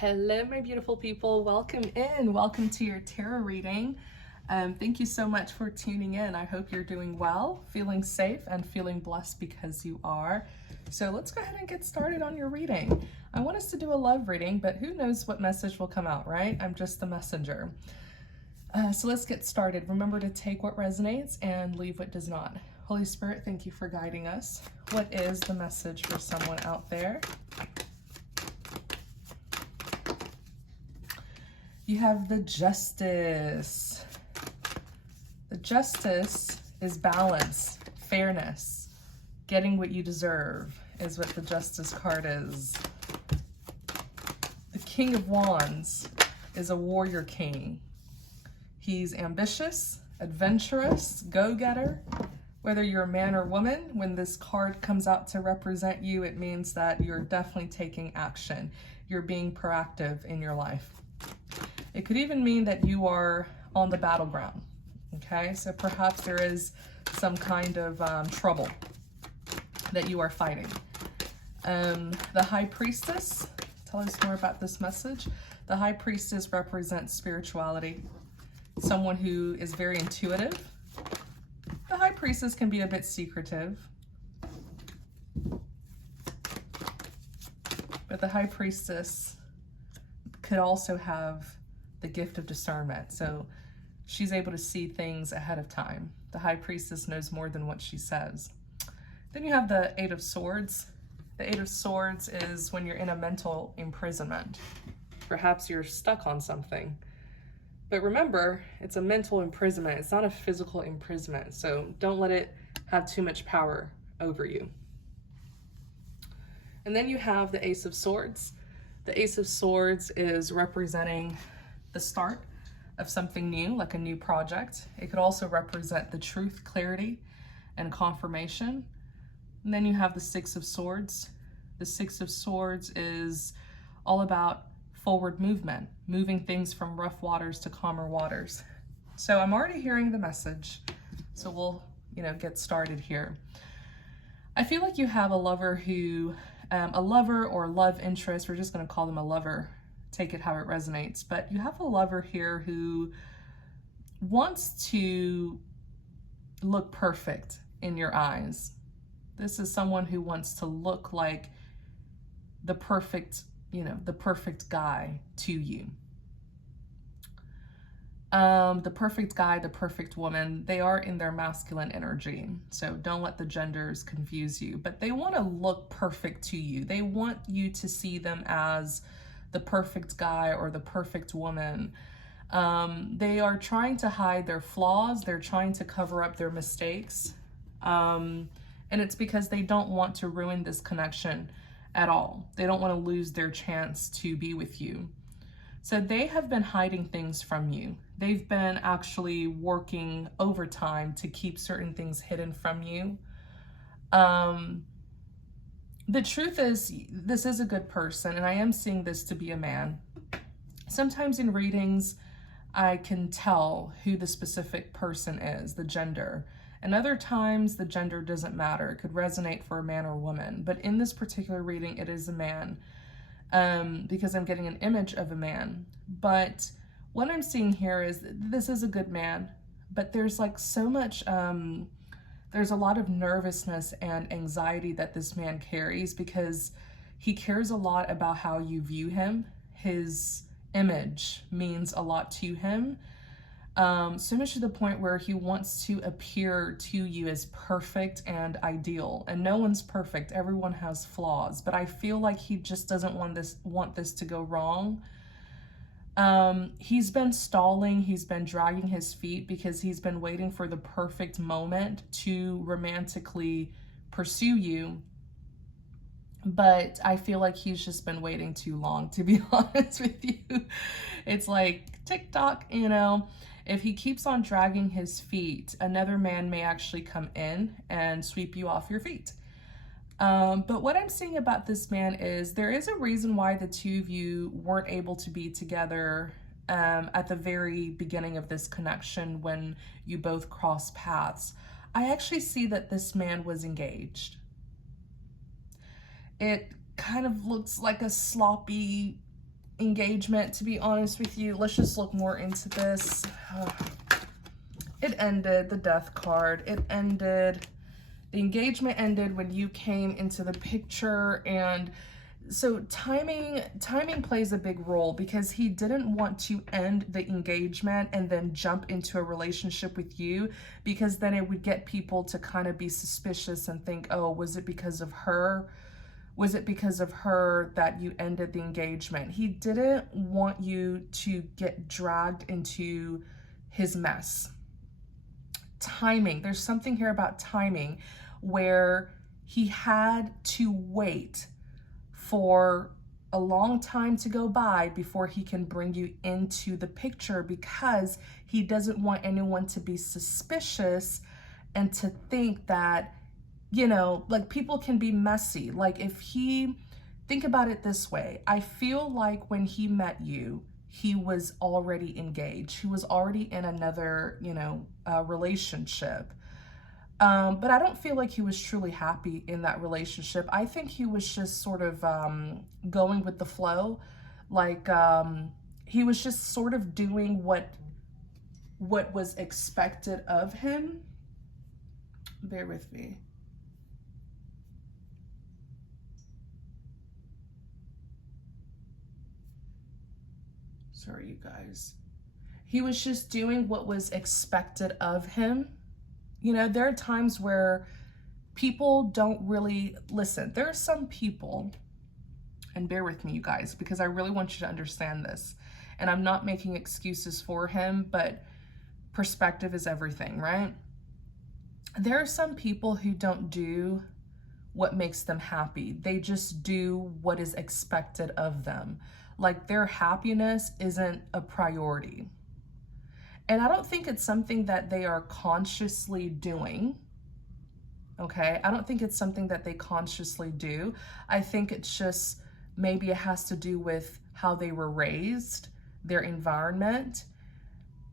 Hello, my beautiful people. Welcome in. Welcome to your tarot reading. Thank you so much for tuning in. I hope you're doing well, feeling safe, and feeling blessed because you are. So let's go ahead and get started on your reading. I want us to do a love reading, but who knows what message will come out, right? I'm just the messenger. So let's get started. Remember to take what resonates and leave what does not. Holy Spirit, thank you for guiding us. What is the message for someone out there? You have the Justice. The Justice is balance, fairness, getting what you deserve is what the Justice card is. The King of Wands is a warrior king. He's ambitious, adventurous, go-getter. Whether you're a man or woman, when this card comes out to represent you, it means that you're definitely taking action. You're being proactive in your life. It could even mean that you are on the battleground, okay? So perhaps there is some kind of trouble that you are fighting. The High Priestess, tell us more about this message. The High Priestess represents spirituality, someone who is very intuitive. The High Priestess can be a bit secretive, but the High Priestess could also have the gift of discernment. So she's able to see things ahead of time. The High Priestess knows more than what she says. Then you have the Eight of Swords. The Eight of Swords is when you're in a mental imprisonment. Perhaps you're stuck on something. But remember, it's a mental imprisonment. It's not a physical imprisonment. So don't let it have too much power over you. And then you have the Ace of Swords. The Ace of Swords is representing the start of something new, like a new project. It could also represent the truth, clarity, and confirmation. And then you have the Six of Swords. The Six of Swords is all about forward movement, moving things from rough waters to calmer waters. So I'm already hearing the message. So we'll, get started here. I feel like you have a lover who, a lover or love interest, we're just going to call them a lover, take it how it resonates, but you have a lover here who wants to look perfect in your eyes. This is someone who wants to look like the perfect, the perfect guy to you. The perfect guy, the perfect woman, they are in their masculine energy. So don't let the genders confuse you, but they want to look perfect to you. They want you to see them as the perfect guy or the perfect woman. They are trying to hide their flaws. They're trying to cover up their mistakes. And it's because they don't want to ruin this connection at all. They don't want to lose their chance to be with you. So they have been hiding things from you. They've been actually working overtime to keep certain things hidden from you. The truth is, this is a good person, and I am seeing this to be a man. Sometimes in readings, I can tell who the specific person is, the gender. And other times, the gender doesn't matter. It could resonate for a man or woman. But in this particular reading, it is a man. Because I'm getting an image of a man. But what I'm seeing here is this is a good man, but there's like so much, there's a lot of nervousness and anxiety that this man carries because he cares a lot about how you view him. His image means a lot to him. So much to the point where he wants to appear to you as perfect and ideal. And no one's perfect. Everyone has flaws. But I feel like he just doesn't want this to go wrong. He's been stalling. He's been dragging his feet because he's been waiting for the perfect moment to romantically pursue you. But I feel like he's just been waiting too long, to be honest with you. It's like TikTok, If he keeps on dragging his feet, another man may actually come in and sweep you off your feet. But what I'm seeing about this man is there is a reason why the two of you weren't able to be together at the very beginning of this connection when you both crossed paths. I actually see that this man was engaged. It kind of looks like a sloppy engagement, to be honest with you. Let's just look more into this. It ended, the death card. It ended, the engagement ended when you came into the picture. And so timing plays a big role, because he didn't want to end the engagement and then jump into a relationship with you, because then it would get people to kind of be suspicious and think, oh, was it because of her? Was it because of her that you ended the engagement? He didn't want you to get dragged into his mess. Timing, there's something here about timing where he had to wait for a long time to go by before he can bring you into the picture, because he doesn't want anyone to be suspicious and to think that, you know, like, people can be messy. Like, if he, think about it this way, I feel like when he met you, he was already engaged. He was already in another, you know, relationship. But I don't feel like he was truly happy in that relationship. I think he was just sort of going with the flow. Like, he was just sort of doing what was expected of him. Bear with me. Sorry, you guys. He was just doing what was expected of him. You know, there are times where people don't really listen. There are some people, and bear with me, you guys, because I really want you to understand this. And I'm not making excuses for him, but perspective is everything, right? There are some people who don't do what makes them happy. They just do what is expected of them. Like, their happiness isn't a priority. And I don't think it's something that they are consciously doing. Okay, I don't think it's something that they consciously do. I think it's just, maybe it has to do with how they were raised, their environment,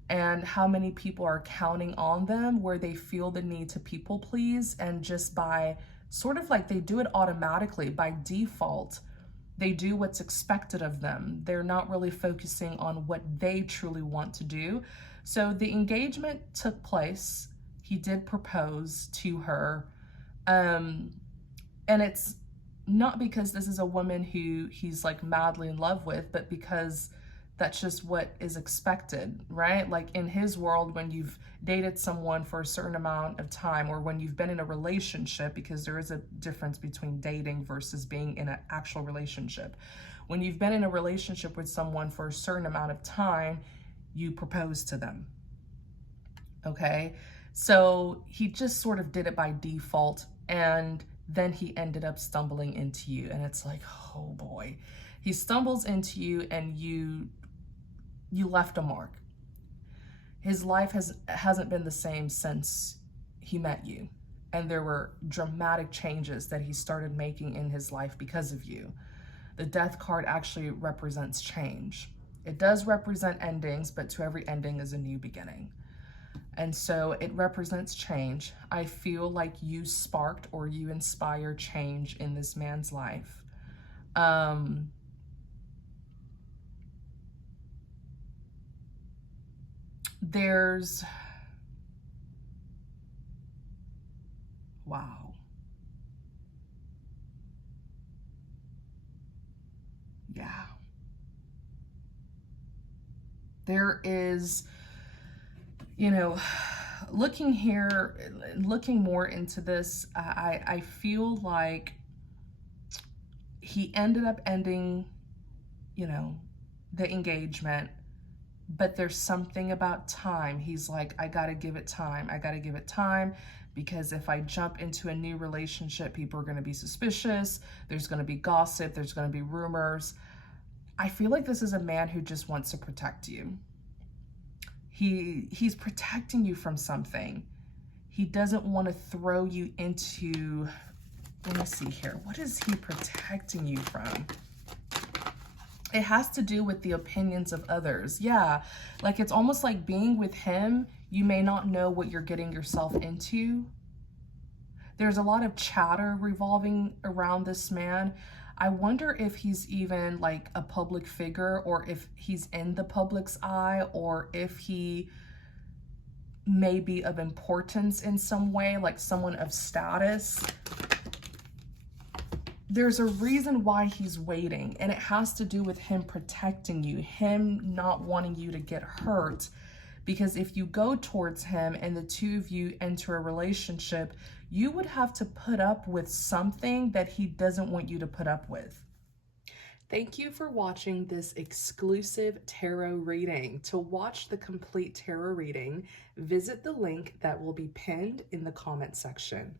and how many people are counting on them, where they feel the need to people please, and just by sort of like, they do it automatically by default. They do what's expected of them. They're not really focusing on what they truly want to do. So the engagement took place. He did propose to her. And it's not because this is a woman who he's like madly in love with, but because that's just what is expected, right? Like, in his world, when you've dated someone for a certain amount of time, or when you've been in a relationship, because there is a difference between dating versus being in an actual relationship. When you've been in a relationship with someone for a certain amount of time, you propose to them. Okay? So he just sort of did it by default, and then he ended up stumbling into you. And it's like, oh boy. He stumbles into you, and you left a mark. His life hasn't been the same since he met you. And there were dramatic changes that he started making in his life because of you. The death card actually represents change. It does represent endings, but to every ending is a new beginning. And so it represents change. I feel like you sparked, or you inspire change in this man's life. There's, wow. Yeah. There is, you know, looking here, looking more into this, I feel like he ended up ending, you know, the engagement. But there's something about time. He's like, I gotta give it time. I gotta give it time, because if I jump into a new relationship, people are gonna be suspicious. There's gonna be gossip. There's gonna be rumors. I feel like this is a man who just wants to protect you. He's protecting you from something. He doesn't want to throw you into, let me see here. What is he protecting you from? It has to do with the opinions of others. Yeah, like, it's almost like being with him, you may not know what you're getting yourself into. There's a lot of chatter revolving around this man. I wonder if he's even like a public figure, or if he's in the public's eye, or if he may be of importance in some way, like someone of status. There's a reason why he's waiting, and it has to do with him protecting you, him not wanting you to get hurt. Because if you go towards him and the two of you enter a relationship, you would have to put up with something that he doesn't want you to put up with. Thank you for watching this exclusive tarot reading. To watch the complete tarot reading, visit the link that will be pinned in the comment section.